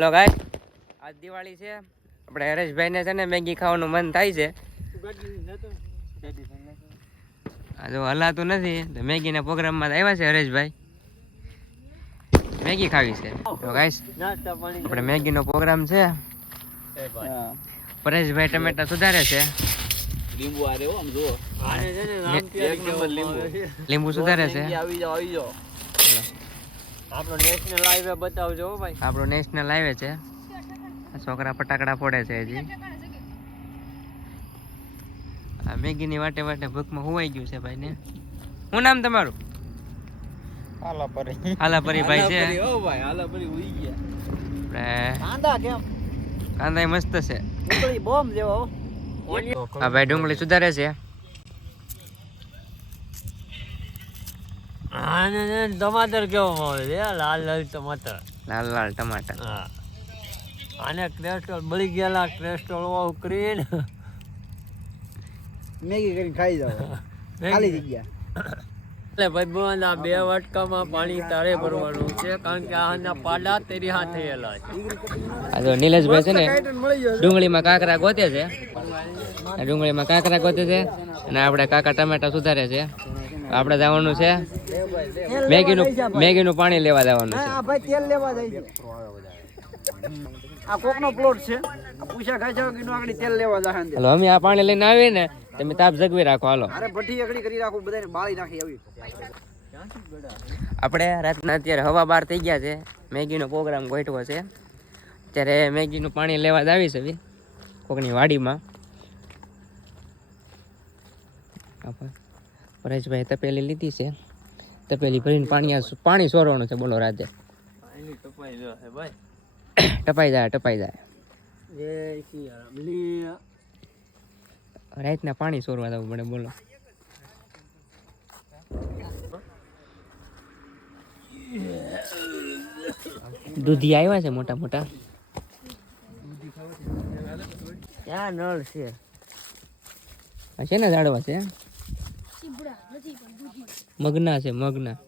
Hello ગાય આજ દિવાળી છે. આપણે હરેશભાઈને છે ને મેગી ખાવાનું મન થાય છે. આ જો હલાતું નથી તો મેગીના પ્રોગ્રામમાં આવ્યા છે હરેશભાઈ. મેગી ખાવી છે. તો ગાઈસ આપણે મેગીનો પ્રોગ્રામ છે. પરેશભાઈ ટમેટા સુધારે છે. લીંબુ આ આમ જુઓ. લીંબુ. લીંબુ સુધારે છે. આવી જાઓ આવી જાઓ. આપણો નેશનલ હાઈવે બતાવજો ભાઈ. આપણો નેશનલ હાઈવે છે. છોકરા ફટાકડા ફોડે છે હજી. આ મેગીની વાટે વાટે ભૂખમાં હોવાઈ ગયું છે ભાઈ ને. શું નામ તમારું? હાલાપરી. હાલાપરી ભાઈ છે. ઓ ભાઈ હાલાપરી ઉઈ ગયા. આપણે કાંદા કેમ? કાંદા મસ્ત છે. ડુંગળી બોમ્બ જેવો હો. આ ભાઈ ડુંગળી સુધારે છે. આને ટમાટર કેવામાં આવે છે? લાલ લાલ ટમાટર. લાલ લાલ ટમાટર. હા. આને ક્રેસ્ટોલ બળી ગયેલા ક્રેસ્ટોલ કરીને. મેગી કરીને ખાઈ જાવ ખાલી જગ્યા. એટલે ભાઈ આ બે વટકામાં પાણી તારે ભરવાનું છે કારણ કે આના પાડા તેરી હાથ થયેલા છે. આ તો નીલેશભાઈ છે ને ડુંગળીમાં કાંકરા ગોતે છે. ડુંગળીમાં કાંકરા ગોતે છે અને આપણે કાકા ટમેટા સુધારે છે. આપણે જવાનું છે. મેગીનું મેગીનું પાણી લેવા જવાનું છે. આ ભાઈ તેલ લેવા જાય છે. આ કોકનો પ્લોટ છે. પૂછા આગળ તેલ લેવા જાય હાલો અમે આ પાણી લઈને આવીએ ને તમે તાપ જગવી રાખો હાલો. અરે ભઠ્ઠી એકડી કરી રાખું બધાને બાળી નાખી આવી. આપણે રાતના અત્યારે હવા બાર થઈ ગયા છે. મેગીનો પ્રોગ્રામ ગોઠવો છે. અત્યારે મેગીનું પાણી લેવા જ આવીશ હવે કોકની વાડીમાં. આપણે પરેશભાઈ તપેલી લીધી છે. તપેલી ભરીને પાણી આ પાણી સોરવાનું છે બોલો રાતે. ટપાઈ જાય ટપાઈ જાય. રાતના પાણી સોરવા જવું પડે બોલો. દૂધી આવ્યા છે મોટા મોટા? ક્યાં નળ છે? છે ને ઝાડવા છે? મગના છે મગના.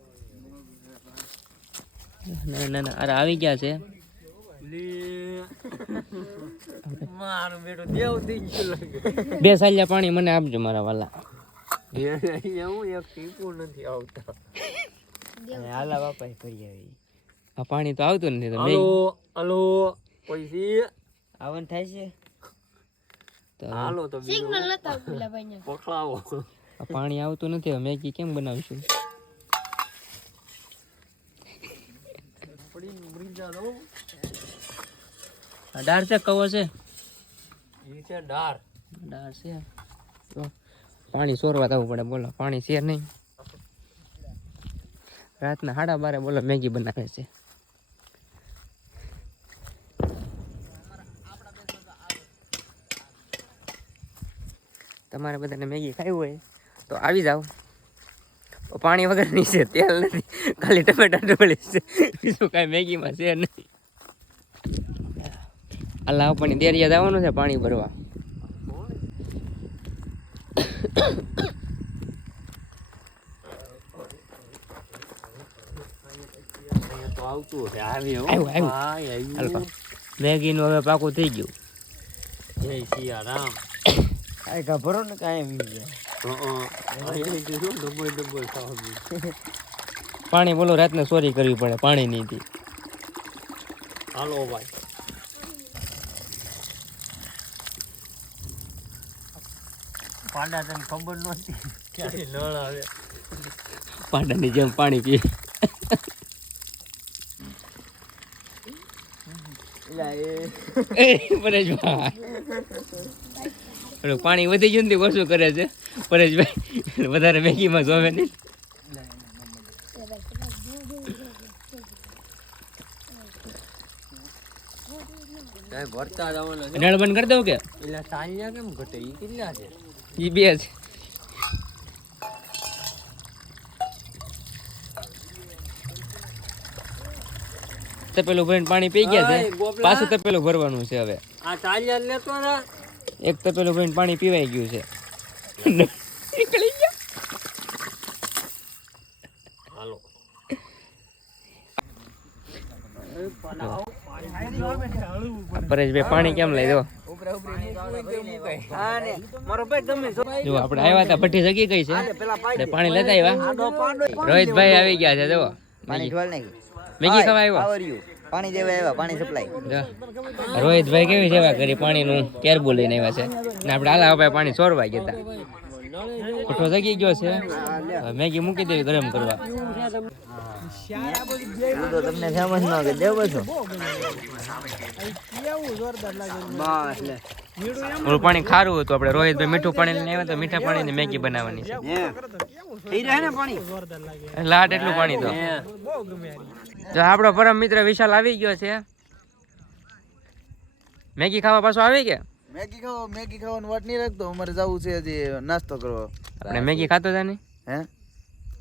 ના ના ના અરે આવી ગયા છે. લી મારું બેટું દેવ થઈ ગયું લાગે. બે સાલિયા પાણી મને આપજો મારા વાલા. અહીંયા હું એક ટીપું નથી આવતા. હાલા બાપા કરી આવી. આ પાણી તો આવતું નથી તો હલો હલો પૈસી આવન થાય છે? તો હાલો તો સિગ્નલ નતા ભાઈ પકડાવો. આ પાણી આવતું નથી મેગી કેમ બનાવીશું? ડાર છે કવો છે? ડાર ડાર છે. તો પાણી સોરવા થવું પડે બોલો પાણી છે નહીં? રાતના સાડા બારે બોલો મેગી બનાવે છે. તમારે બધાને મેગી ખાવી હોય? તો આવી જાઓ. પાણી વગરની છે તેલ નથી. ખાલી ટમેટા ડોળી છે. બીજું કાંઈ મેગીમાં છે નહીં. અલા પણ દેરિયા જવાનું છે પાણી ભરવા. મેગી નું હવે પાકું થઈ ગયું. જય સિયારામ. કઈ ગભરો ને કાંઈ પાણી બોલો રાતને ચોરી કરવી પડે પાણી નહીં થી હાલો ભાઈ. પાડા તને ખબર નહોતી. ક્યારે નળ આવે? પાડાની જેમ પાણી પીએ પાણી વધી ગયું ને ઓછું કરે છે. પરેશભાઈ વધારે મેગીમાં જોવે નહીં. કાંઈ ભરતા જવાના છે. નળ બંધ કરી દઉં કે? એટલે સાંજ્યા કેમ ઘટે? ઈ કેટલા છે? એ બે છે. તપેલું ભરીને પાણી પી ગયા છે. પાછું તપેલું ભરવાનું છે હવે. આ ચાલ્યા લેતો એક તપેલું ભરીને પાણી પીવાઈ ગયું છે. નીકળી ગયા પરેશભાઈ, પાણી કેમ લઈ દો? જો આપણે આવ્યા હતા, ભઠ્ઠી જગી ગઈ છે. પાણી લેતા આવ્યા. રોહિતભાઈ આવી ગયા છે જો મેગી. ખાવા આવ્યો? પાણી દેવા આવ્યા, પાણી સપ્લાય. રોહિતભાઈ કેવી સેવા કરી પાણીનું? કેરબુ લઈને આવ્યા છે. ને આપણે હાલા ભાઈ પાણી ચોરવા ગયા હતા. ખોટો જગી ગયો છે. મેગી મૂકી દેવી ગરમ કરવા. તો તમને સમજ ન કે દેવો છો બસ પાણી ખારું હતું આપણે. રોહિતભાઈ મીઠું પાણી લઈને આવ્યા તો મીઠા પાણીની મેગી બનાવવાની છે. થઈ રહે ને પાણી? લાટ એટલું પાણી તો. જો આપણો પરમ મિત્ર વિશાલ આવી ગયો છે. મેગી ખાવા પાછો આવી કે મેગી ખાવા મેગી ખાવાનું વાટ નહીં રાખતો. અમારે જવું છે હજી નાસ્તો કરવો. આપણે મેગી ખાતો જાની ને હે?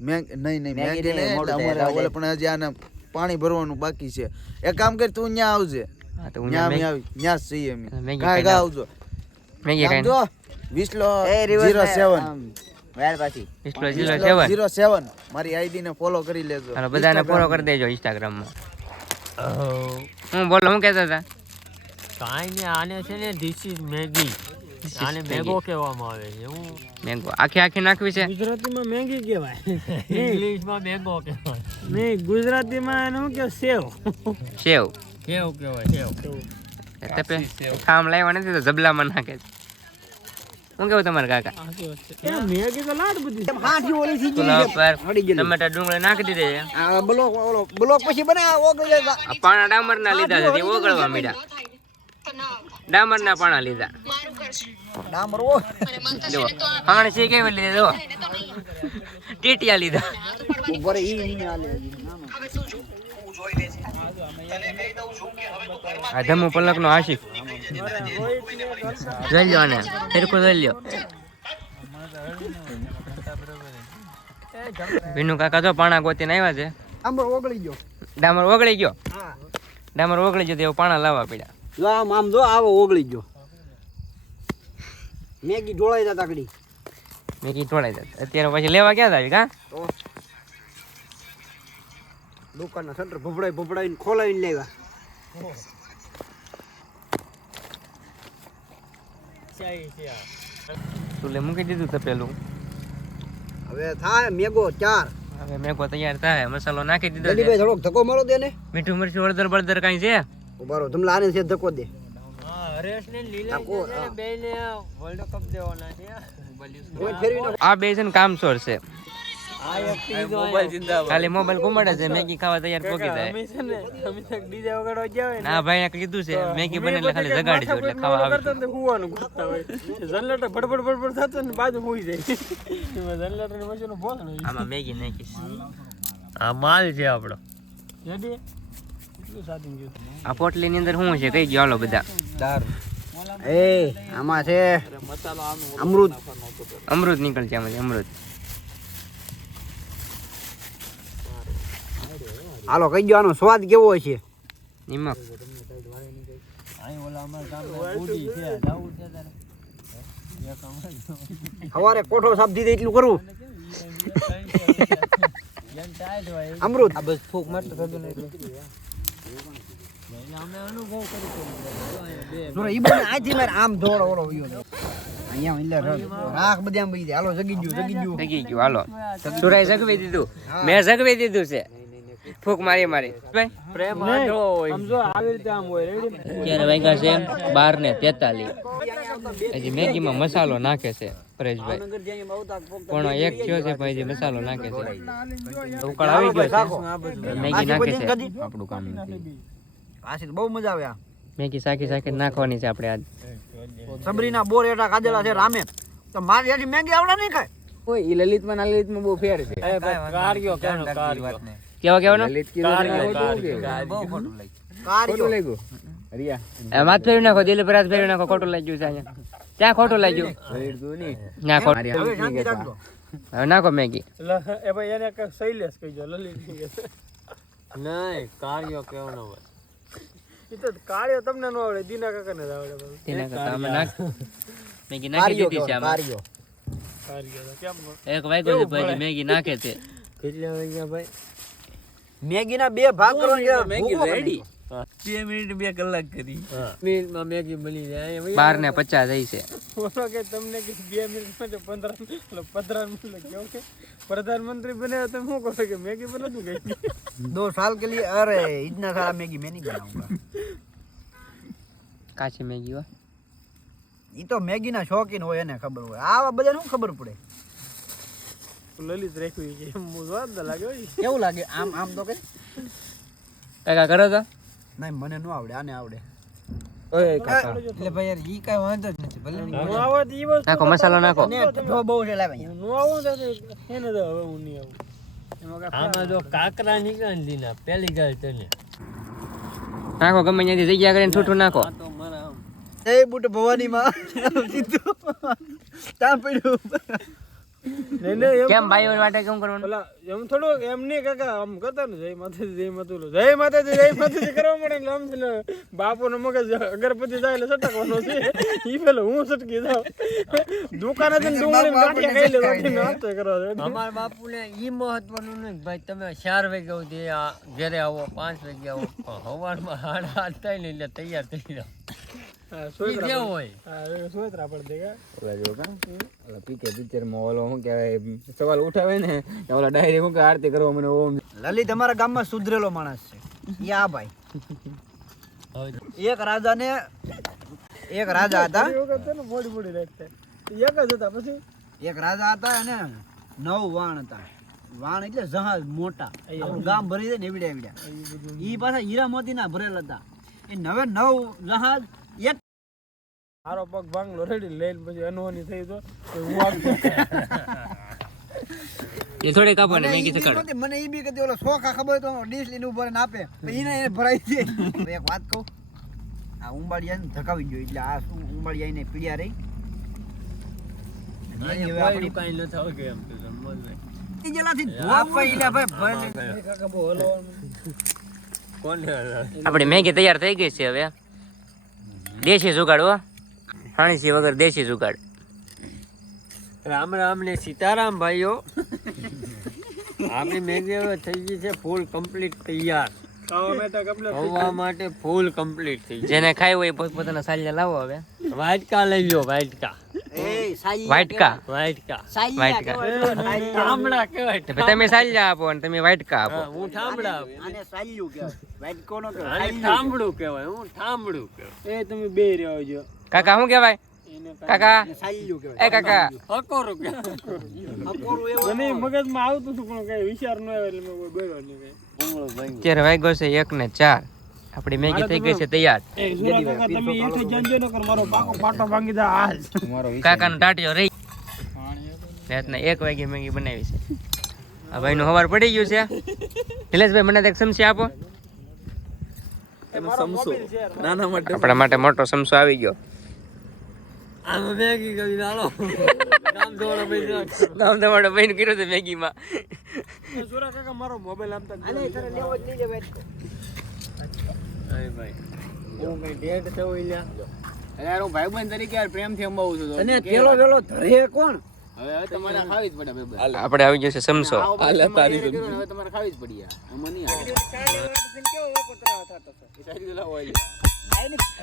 મેગ નહીં નહીં મેગી નહીં, નહીં એટલે અમારે ઓલે પણ હજી આને પાણી ભરવાનું બાકી છે. એક કામ કર તું ન્યા આવજે. હા તો હું ન્યા અમે મેગી- આવી ન્યા જ છીએ અમે. ગાય ગા આવજો. મેગી ખાઈ જો વિસલો એ reverse જીરો માં સેવન આમ, વાળ પાછી. વિસલો જીરો સેવન જીરો સેવન મારી આઈડી ને ફોલો કરી લેજો. હાલો બધાને ફોલો કરી દેજો ઇન્સ્ટાગ્રામમાં હું બોલો હું કહેતા હતા? કાંઈ ને આને છે ને ધીસ ઇઝ મેગી આને મેંગો કહેવામાં આવે છે. હું મેંગો. આખી આખી નાખવી છે? ગુજરાતીમાં મેંગી કહેવાય. ઇંગ્લિશમાં મેંગો કહેવાય. નહીં ગુજરાતીમાં એનું કે સેવ. સેવ. કેવું કહેવાય સેવ. તપે ઠામ લાવ્યા નથી તો જબલામાં નાખે છે. શું કેવું તમારે કાકા. ટમેટા ડુંગળી નાખી દીધી બ્લોક ઓલો બ્લોક પછી બને પાણા ડામરના લીધા ઓગળવા મીડા ડામરના પાણા લીધા. ડામર જો હાણસી કેવી લીધી ટીટિયા લીધા. ઉપર ઈ નહીં આલે હજી. ધમુ પલક નો આશિક જોઈ લ્યો ને ફેરખું જોઈ લ્યો. વિનુ કાકા જો પાણા ગોતીને આવ્યા છે. ડામર ઓગળી ગયો. ડામર ઓગળી ગયો? હા. ડામર ઓગળી ગયો તો પાણા લાવવા પડ્યા. જો આમ આમ જો આવો ઓગળી ગયો. મેગી ઢોળાઈ જતા આગળી મેગી ઢોળાઈ જતા. અત્યારે પછી લેવા ક્યાં આવી કા? દુકાનના શટર ભભડાઈ ભભડાઈને ખોલાવીને લેવા. તું લે મૂકી દીધું તપેલું હવે થાય મેગો ચાર. હવે મેગો તૈયાર થાય મસાલો નાખી દીધો છે. થોડોક ધક્કો મારો દે ને. મીઠું મરચું હળદર બળદર કાંઈ છે? ઉભારો તમને આને છે ધક્કો દે. આ બે છે ને કામચોર છે. આ એક ત્રીજો મોબાઈલ જિંદાબાદ. ખાલી મોબાઈલ ઘુમાડે છે મેગી ખાવા તૈયાર પોકી જાય છે ને અમે ડીજે વગાડવા ગયા હોય ને. ના ભાઈ કીધું છે મેગી બને એટલે ખાલી જગાડી દો એટલે ખાવા આવે હુવાનું ગોતતા હોય. જનરેટર બડબડ ભડભડ થતો ને બાજુ હુઈ જાય. એમાં જનરેટરની વચ્ચેનો આમાં મેગી નાખીશ આ માલ છે આપણો રેડી કેટલું સાદું ગયું આ પોટલીની અંદર શું છે? કઈ ગયો હાલો બધા. એ આમાં છે અમૃત. અમૃત નીકળશે આમાંથી અમૃત. હાલો કહી ગયો આનો સ્વાદ કેવો છે? નિમક. સવારે કોઠો સાફ દીધે એટલું કરવું અમૃત. આ બસ ફૂક મસ્ત કરી દો ને એટલે ઈ બને આથી મારે આમ ધોળો ઓળો વયો અહીંયા એટલે રાખ બધી આમ બધી હાલો જગી ગયું જગી ગયું. જગી ગયું હાલો. સુરાઈ જગવી દીધું. મેં જગવી દીધું છે. ફૂક મારી મારી. પ્રેમ આંધળો હોય. આમ આવી રીતે આમ હોય. અત્યારે વાગ્યા છે બાર ને તેતાલીસ. હજી મેગીમાં મસાલો નાખે છે પરેશભાઈ. પણ એક થયો છે પણ હજી મસાલો નાખે છે. ઉકળ આવી ગયો છે. મેગી નાખે છે. આપણું કામ નથી. આશી તો બહુ મજા આવે આ. મેગી સાખી સાખી નાખવાની છે આપણે આજ. સબરીના બોર એટા કાજેલા છે રામે તો મારી હજી મેગી આવડા નહીં ખાય? ઓય ઈ લલિતમાં ના લલિતમાં બહુ ફેર છે. કાર્યો કેનો કાર્યો કેવા કેવાનો? લલિત કીધું કાર્યો, બહુ ખોટું લાગ્યું કારિયો ખોટું લાગ્યું? રિયા માથ ફેરવી નાખો દિલ પર ફેરવી નાખો ખોટું લાગ્યું છે અહીંયા. ત્યાં ખોટું લાગ્યું? ના ખોટું હવે નાખો મેગી. એ ભાઈ એને કઈ શૈલેષ કહીજો લલિત. નહીં કાર્યો કેવાનો હોય. તો કાળિયો તમને ન આવડે દીના કાકાને જ આવડે બધું. તેના કરતા અમે નાખ મેગી નાખી દીધી છે આમાં. કારિયો કાળિયો કેમ એક વાગ્યો છે પછી મેગી નાખે છે. કેટલા વાગ્યા ભાઈ? મેગી ના બે ભાગ કરવાના મેગી કરી ready. બે મિનિટ બે કલાક કરી. મિનિટમાં મેગી બની જાય. બાર ને પચાસ જાય છે. બોલો કે તમને કે બે મિનિટમાં તો પંદર પ્રધાનમંત્રી કેવું કે? પ્રધાનમંત્રી બને તો શું કહો કે મેગી બનો તું કઈ દો સાલ કે લીએ અરે ઇતના સારા મેગી મેં નહીં બનાવુંગા કાચી મેગી હોય એ તો મેગીના શોખીન હોય એને ખબર હોય. આવા બધા શું ખબર પડે? લલિત રાખ્યું છે. એમ લાગે કેવું લાગે? આમ આમ તો કે કાકા કરો તો. નહીં મને ન આવડે આને આવડે. ઓય કાકા. એટલે ભાઈ યાર ઈ કાઈ વાંધો જ નથી ભલે હું આવા ઈ વસ્તુ નાખો મસાલો નાખો. ને ઠો બહુ છે લાવે હું ન તો એને તો હવે હું નહીં આવું. આમાં જો કાકરા નીકળે દીના પેલી ગાય તને નાખો ગમે ત્યાંથી જગ્યા કરીને છૂટું નાખો. જય બુટ ભવાની માં સીધું. ત્યાં પડ્યું. કેમ ભાઈઓ માટે કેમ કરવાનું? પેલા એમ થોડું એમ નહીં કાકા આમ કરતા ને જય માતાજી જય માતુલો જય માતાજી જય માતાજી કરવા મળે એટલે આમ બાપુ નો મગજ અગરબત્તી જાય એટલે સટકવાનો છે. ઈ પેલો હું સટકી જાઉં? દુકાને જઈને ડુંગળી ગાંઠિયા ખાઈ લે રોટી નાસ્તો કરો અમાર બાપુ ને ઈ મહત્વનું નહીં કે ભાઈ તમે ચાર વાગ્યા સુધી આ ઘરે આવો પાંચ વાગે આવો સવારમાં સાડા આઠ થાય ને એટલે તૈયાર થઈ જાઓ. એ સવાલ ઉઠાવે ને ઓલા ડાયરી કે આરતી કરવા મને ઓમ. ગામમાં સુધરેલો માણસ છે. ભાઈ. એક રાજાને એક રાજા હતા. એ વખત છે ને મોડી મોડી રાત એક જ હતા પછી? એક રાજા હતા અને નવ વાણ હતા. વાણ એટલે જહાજ મોટા. આપણું ગામ ભરી દે ને એવડ્યા એવડ્યા ઈ પાછા હીરા મોતી ના ભરેલા હતા. એ નવે નવ જહાજ મારો પગ ભાંગલો રેડી લઈને પછી અનહોની થઈ તો હું એ થોડી કાપો ને મેગી નહોતી, મને ઈ બી કે ઓલો સોખા ખબર તો ડીશ લઈને ઊભો રહીને આપે એને એને ભરાઈ દે એક વાત કહું આ ઉંબાડિયા ને ધકાવી ગયો એટલે આ શું ઉંબાડિયા એને પીડ્યા રહી આપડે ન મેગી તૈયાર થઈ ગઈ છે હવે. દેશી જુગાડવા હો. હાણીસી વગર દેશી જુગાડ. રામ રામ ને સીતારામ ભાઈઓ. આપણી મેગી હવે થઈ ગઈ છે ફૂલ કમ્પ્લીટ તૈયાર. ખાવા ખવા માટે ફૂલ કમ્પ્લીટ થઈ જેને ખાઈ હોય પોતપોતાના સાલિયા લાવો હવે. વાટકા લઈ લો વાટકા. વાટકા. તમે સાલિયા આપો અને તમે વાટકા આપો. હું ઠામડા આપું. આને સાલ્યું કહેવાય. વાઈટ કોનો કહેવાય ઠામડું કહેવાય હું ઠામડું કહેવાય. એ તમે બે રહ્યો છો. કાકા શું કહેવાય? કાકા. એ કાકા. હકોરું કહેવાય. એવો એવું મને મગજમાં આવતું હતું પણ કઈ વિચાર ન આવ્યો એટલે મેં બોલ્યો નહીં અત્યારે વાગ્યો છે એક ને ચાર. આપણી મેગી થઈ ગઈ છે તૈયાર. તમે એથી જંજો ન કર મારો પાકો પાટો ભાંગી દા આજ મારો કાકાનો ટાટિયો રહી. રાતના એક વાગે મેગી બનાવી છે. આ ભાઈનું હવાર પડી ગયું છે. નિલેશભાઈ મને એક સમસી આપો. સમસો. આપણા માટે મોટો સમસો આવી ગયો. આમાં મેગી કરી નાલો. નામ દોડો ભાઈ નામ તમારો ભાઈ કર્યું છે મેગીમાં. સુરા કાકા મારો મોબાઈલ આમ આને તારે લેવો જ નહીં છે ભાઈ. ભાઈ. હું કઈ ડેટ થયો લ્યા? અરે યાર હું ભાઈબંધ તરીકે યાર પ્રેમથી અંબાવું છું અને પેલો પેલો ધરે કોણ? હવે હવે તમારે ખાવી જ પડે ભાઈબંધ આપણે આવી જશે છે સમસો. હાલે તારી હવે તમારે ખાવી જ પડી યાર. આમાં નહીં સારી લાવો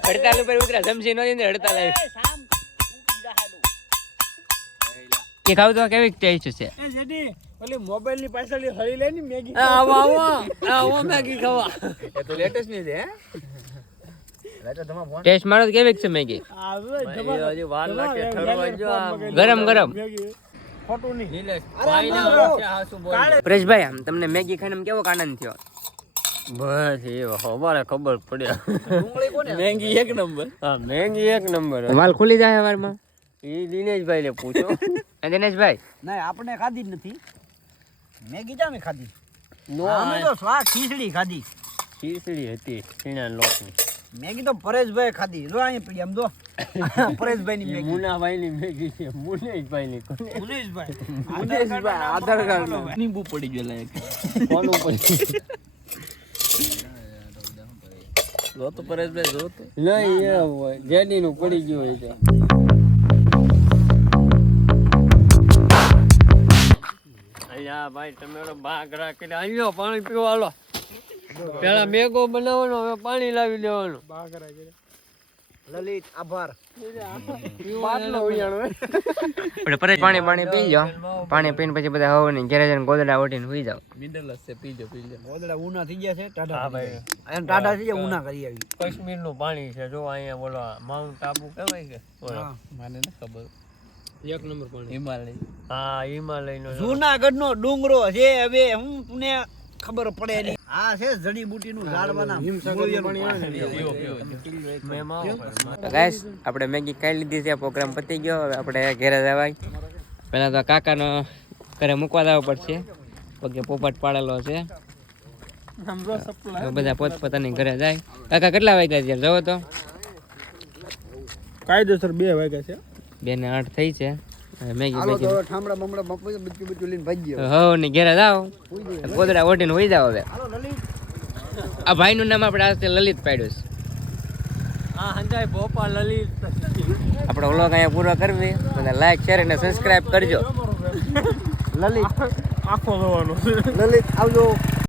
હડતાલ ઉપર ઉતરા સમસી નો ને હડતાલ આવી. કે ખાવ તો કેવી ટેસ્ટ છે? એ જેઠી ઓલી મોબાઈલની પાછળ હળી લે ની મેગી આવો આવો આવો મેગી ખાવા. એ તો લેટેસ્ટ નહીં છે ટેસ્ટ મારો કેવી છે મેગી? ગરમ ગરમ. મેગી. પરેશભાઈ આમ તમને મેગી ખાઈને કેવો આનંદ થયો? બસ એ અમારે ખબર પડ્યા મેંગી એક નંબર. હા મેગી એક નંબર. વાલ ખુલી જાય વારમાં એ દિનેશભાઈ ને પૂછો દિનેશભાઈ? નહીં આપણે ખાધી જ નથી. મેગી જામે ખાધી? નો અમે તો સ્વાદ ખીચડી ખાધી. ખીચડી હતી સીણા લોટની. મેગી તો પરેશભાઈ ખાધી. જો અહીં પડી આમ જો. પરેશભાઈ ની મેગી. મુનાભાઈ ની મેગી છે મુનેશભાઈ. ની મુનેશભાઈ આધાર કાર્ડ નો નીંબુ પડી ગયો લાયક. કોનું પડી જો તો પરેશભાઈ જો તો. નહીં એ હોય જેડી નું પડી ગયું હોય છે અલ્યા ભાઈ તમે ભાગ રાખીને આવ્યો પાણી પીવા લો પેલા મેગો બનાવવાનો હવે પાણી લાવી દેવાનું. બાકરા કરે લલિત આભાર. પાણી પાણી પી લો પાણી પીને પછી બધા હવો ને ઘેરે જઈને ગોદડા ઓઢીને સુઈ મિનરલ છે પીજો પીજો ગોદડા ઉના થઈ ગયા છે ટાટા હા ભાઈ. ગયા. ટાટા થઈ ગયા ઉના કરી આવી. કાશ્મીરનું પાણી છે જો અહીંયા બોલો માઉન્ટ આબુ કહેવાય કે? મને ન ખબર. એક નંબર પાણી. હિમાલય. હા હિમાલય નો જૂનાગઢ નો ડુંગરો છે હવે હું તમને ખબર પડે નહીં. આ છે જડીબુટી નું ઝાડવાના તો ગાઈસ આપણે મેગી ખાઈ લીધી છે પ્રોગ્રામ પતી ગયો હવે આપણે ઘેરે જવાય. પહેલાં તો કાકાનો ઘરે મૂકવા જવો પડશે પગે પોપટ પાડેલો છે. બધા બધા પોતપોતાની ઘરે જાય. કાકા કેટલા વાગ્યા છે જવો તો? કાયદેસર બે વાગ્યા છે. બે ને આઠ થઈ છે. મેગી તો મેગી. હવે ઠામડા બમડા બપોરે બધું બધું લઈને ભાગી ગયો હવ ને ઘેરે જાઓ ગોદડા ઓઢીને હોઈ જાવ હવે. આ ભાઈનું નામ આપણે આજથી લલિત પાડ્યું છે. હા સંજય ભોપાલ લલિત. આપણે વ્લોગ અહીંયા પૂરો કરવી. અને લાઈક શેર અને સબસ્ક્રાઇબ કરજો. લલિત. આખો જોવાનો લલિત આવજો.